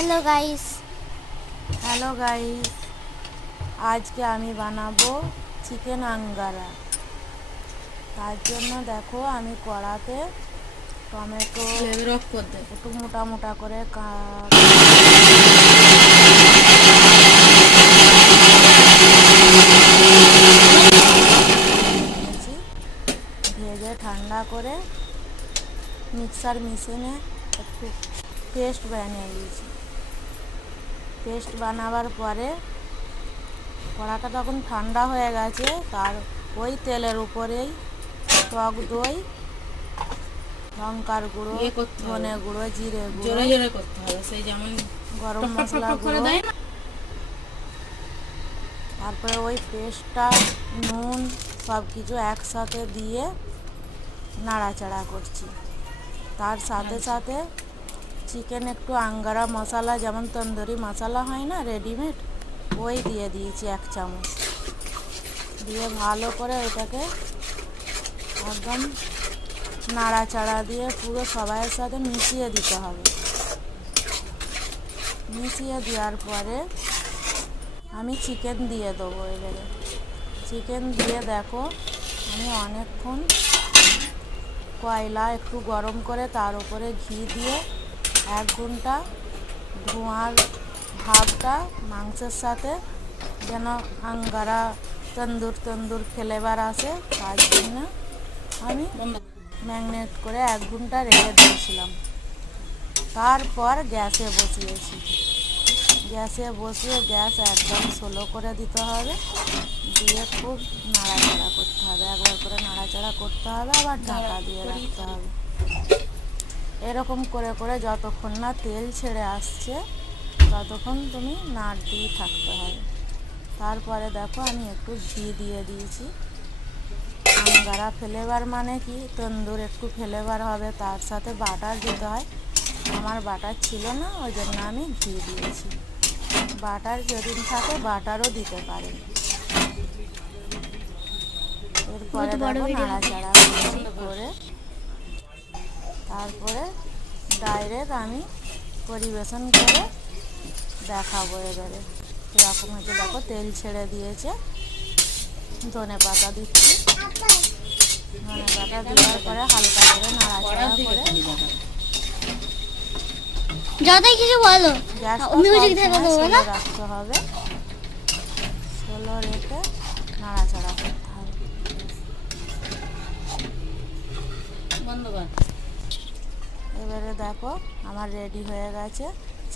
Hello guys, আজকে আমি বানাবো চিকেন আঙ্গারা। তার জন্য দেখো আমি কড়াতে টমেটো একটু মোটা মোটা করে ভেজে ঠান্ডা করে মিক্সার মেশিনে একটু পেস্ট বানিয়ে দিয়েছি। পেস্ট বানাবার পরে কড়াটা তখন ঠান্ডা হয়ে গেছে, তার ওই তেলের উপরেই টক দই, লঙ্কার গুঁড়ো, ধনে গুঁড়ো, জিরে গুঁড়ো, গরম মশলা গুঁড়ো, তারপরে ওই পেস্টটা, নুন সব কিছু একসাথে দিয়ে নাড়াচাড়া করছি। তার সাথে সাথে চিকেন একটু আঙ্গারা মশলা, যেমন তন্দুরি মশলা হয় না রেডিমেড, ওই দিয়ে দিয়েছি 1 চামচ। দিয়ে ভালো করে এটাকে একদম নাড়াচাড়া দিয়ে পুরো সবাইয়ের সাথে মিশিয়ে দিতে হবে। মিশিয়ে দেওয়ার পরে আমি চিকেন দিয়ে দেবো। এবারে চিকেন দিয়ে দেখো আমি অনেকক্ষণ কয়লা একটু গরম করে তার উপরে ঘি দিয়ে 1 ঘন্টা ধোঁয়ার ভাবটা মাংসের সাথে যেন আঙ্গারা তন্দুর ফ্লেভার আসে, তার জন্য আমি ম্যারিনেট করে 1 ঘন্টা রেখে দিয়েছিলাম। তারপর গ্যাসে বসিয়েছি। গ্যাসে বসিয়ে গ্যাস একদম স্লো করে দিতে হবে, দিয়ে খুব নাড়াচাড়া করতে হবে। একবার করে নাড়াচাড়া করতে হবে, আবার ঢাকা দিয়ে রাখতে হবে। এরকম করে করে যতক্ষণ না তেল ছেড়ে আসছে ততক্ষণ তুমি নাড়তেই থাকতে হবে। তারপরে দেখো আমি একটু ঘি দিয়ে দিয়েছি। আঙ্গারা ফ্লেভার মানে কি, তন্দুর একটু ফ্লেভার হবে, তার সাথে বাটার দিতে হয়। আমার বাটার ছিল না, ওই জন্য আমি ঘি দিয়েছি। বাটার যদি থাকে বাটারও দিতে পারেন। এরপরে দেখো নাড়াচাড়া করে তারপরে ডাইরেক্ট আমি পরিবেশন করে দেখাবো। এবারে এরকম হচ্ছে, দেখো তেল ছেড়ে দিয়েছে। ধনে পাতা দিচ্ছি। ধনে পাতা দেওয়ার পরে হালকা করে নাড়াচাড়া করে যতই কিছু বলো মিউজিক থেকে দেবো না, রাখতে হবে। স্লো রেখে নাড়াচাড়া করতে হবে। এবারে দেখো আমার রেডি হয়ে গেছে।